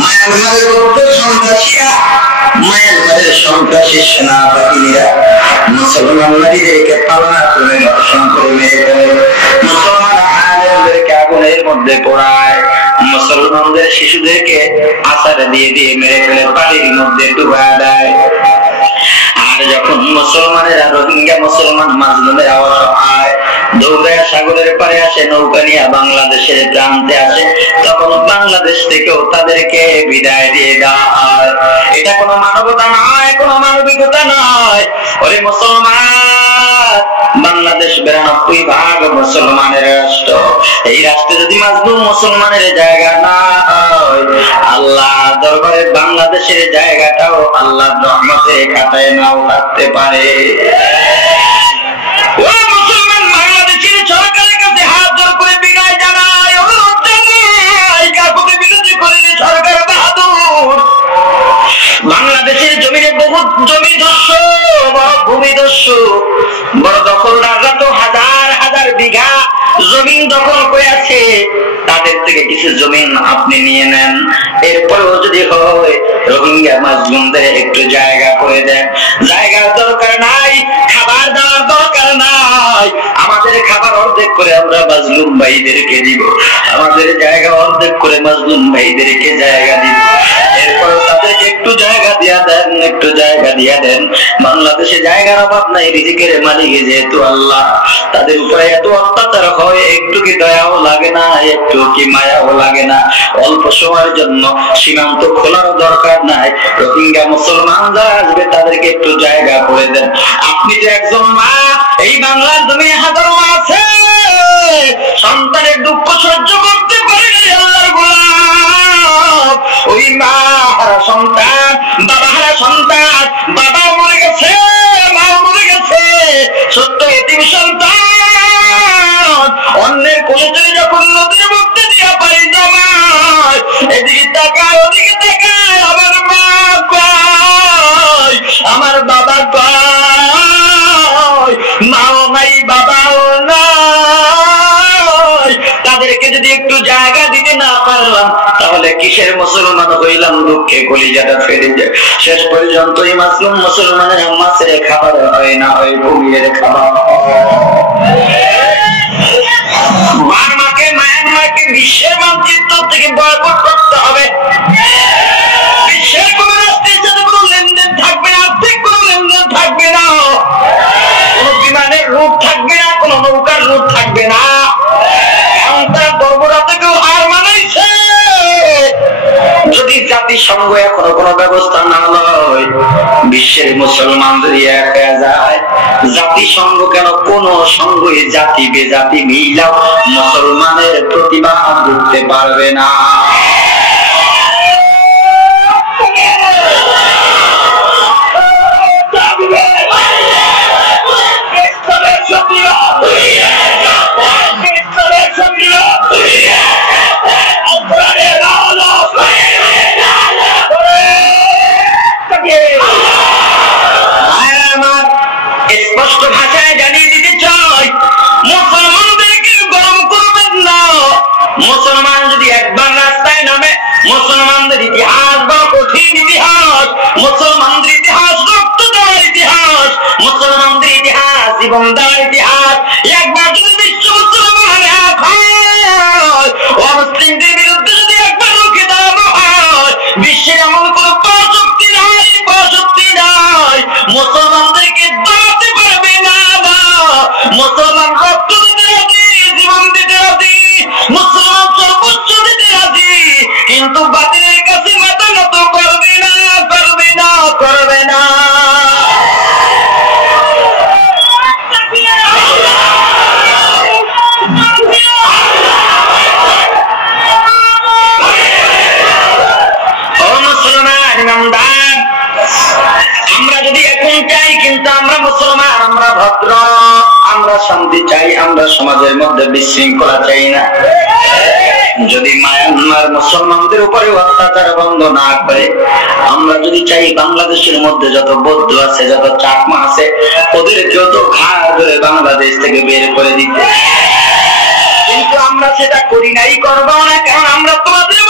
মায়ানমারের বৌদ্ধ সন্ত্রাসীরা, মায়ানমারের সন্ত্রাসী সেনাবাহিনীরা মুসলমান নারীদেরকে পালনা করে ধর্ষণ করে মেরে ফেলে, মুসলমান আলেমদেরকে আগুনের মধ্যে পোড়ায়, মুসলমানদের শিশুদেরকে আছাড় দিয়ে দিয়ে মেরে ফেলে পানির মধ্যে ডুবা দেয়। আর যখন মুসলমানেরা, রোহিঙ্গা মুসলমান মাজলুমেরা অসহায় দৌড়ে সাগরের পারে আসে, নৌকা নিয়ে বাংলাদেশের প্রান্তে আসে, তখন বাংলাদেশ থেকেও তাদেরকে বিদায় দিয়ে দেওয়া হয়। এটা কোনো মানবতা নয়, কোনো মানবিকতা নয়। ওরে মুসলমান, বাংলাদেশ 92% মুসলমানের রাষ্ট্র। এই রাষ্ট্রে যদি মাজলুম মুসলমানের জায়গা না হয়, আল্লাহ দরবারে বাংলাদেশের জায়গাটাও আল্লাহর রহমতে খাতায় নাও থাকতে পারে। ও মুসলমান, বাংলাদেশের সরকারের কাছে হাত জোড় করে বিনয় জানাই, অনুরোধ জানাই, কাকুকে বিরোধী করে সরকার বাহাদুর। বাংলাদেশের জমিনে বহু জমি দস্যু, বড় ভূমি দস্যু, বড় দখলদাররা তো হাজার হাজার বিঘা জমিন দখল করে আছে। তাদের থেকে কিছু জমিন আপনি নিয়ে নেন, এরপরেও যদি হয় রোহিঙ্গা মাজলুমদের একটু জায়গা করে দেন। জায়গার দরকার নাই, খাবার দেওয়ার দরকার নাই, আমাদের খাবার অর্ধেক করে আমরা মাজলুম ভাইদেরকে দিব, আমাদের জায়গা অর্ধেক করে মাজলুম ভাইদেরকে জায়গা দিব। এরপরে তাদেরকে একটু জায়গা দিয়া দেন, একটু জায়গা দিয়া দেন। বাংলাদেশে জায়গার অভাব নাই, রিজিকের মালিক যেহেতু আল্লাহ, তাদের উপরে এত অত্যাচার হয়, একটু কি দয়াও লাগে না, একটু কি মায়াও লাগে না? অল্প সময়ের জন্য সীমান্ত খোলার দরকার নাই, রোহিঙ্গা মুসলমান যারা আসবে তাদেরকে একটু জায়গা করে দেন। আপনি তো একজন মা, এই বাংলার জমিনে হাজারো মা আছে, সন্তানের দুঃখ সহ্য করতে পারে আল্লাহর গোলাম। ওই মা হারা সন্তান, বাবা হারা সন্তান, বাবা মরে গেছে, মা মরে গেছে, সত্য এতিম সন্তান অন্যের কোলে যখন নদীর মধ্যে দিয়া পারি জমায়, এদিকে তাকায় ওদিকে তাকায়, আমার মা কয়, আমার বাবা কয়, মাও নাই বাবাও নাই। তাদেরকে যদি একটু জায়গা দিতে না পারলাম, তাহলে কিসের মুসলমান হইলাম? দুঃখে কলিজাটা ফেলে যায়। শেষ পর্যন্ত এই মাসলুম মুসলমানের মাছের খাবার হয় না, হয় কুমিরের খাবার। মায়ানমারকে বিশ্বের মানচিত্র থেকে বয়কট করতে হবে। বিশ্বের কোন রাষ্ট্রের সাথে কোন লেনদেন থাকবে না, আর্থিক কোন লেনদেন থাকবে না, কোন বিমানের রুট থাকবে না, কোন নৌকার রুট থাকবে না। কারণ তারা বর্বরতাকেও হার মানাইছে। যদি জাতিসংঘ এখনো কোন ব্যবস্থা না লয়, বিশ্বের মুসলমান যদি এক হয়ে যায়, জাতিসংঘ কেন কোন সংঘই জাতি বেজাতি মিলাও মুসলমানের প্রতিবাদ করতে পারবে না। স্পষ্ট ভাষায় জানিয়ে দিতে চাই, মুসলমানদেরকে গরম করবেন না। মুসলমান যদি একবার রাস্তায় নামে, মুসলমানদের ইতিহাস বড় কঠিন ইতিহাস, মুসলমানদের ইতিহাস রক্ত দেওয়ার ইতিহাস, মুসলমানদের ইতিহাস জীবন দেওয়ার ইতিহাস। একবার যদি বিশ্ব মুসলমান এক হয়, অমুসলিমদের বিরুদ্ধে যদি একবার রুখে দাঁড়ানো হয়, বিশ্বের এমন কোন পরাশক্তি নাই, পরাশক্তি নাই মুসলমানদেরকে দাঁড়াতে পারবে না। মুসলমান রক্ত দিতে রাজি, জীবন দিতে রাজি, মুসলমান সর্বোচ্চ দিতে রাজি, কিন্তু বাতিলের কাছে মাথা নত করবে না, করবে না, করবে না। ও মুসলমান ইমানদার, আমরা যদি এখন চাই, কিন্তু আমরা মুসলমান, আমরা ভদ্র, আমরা শান্তি চাই, আমরা সমাজের মধ্যে বিশৃঙ্খলা চাই না। যদি মায়ানমার মুসলমানদের উপরে অত্যাচার বন্ধ না করে, আমরা যদি চাই বাংলাদেশের মধ্যে যত বৌদ্ধ আছে, যত চাকমা আছে, ওদেরকেও তো ঘাড় ধরে বাংলাদেশ থেকে বের করে দিতে, কিন্তু আমরা সেটা করি নাই, করবো না। কারণ আমরা তোমাদের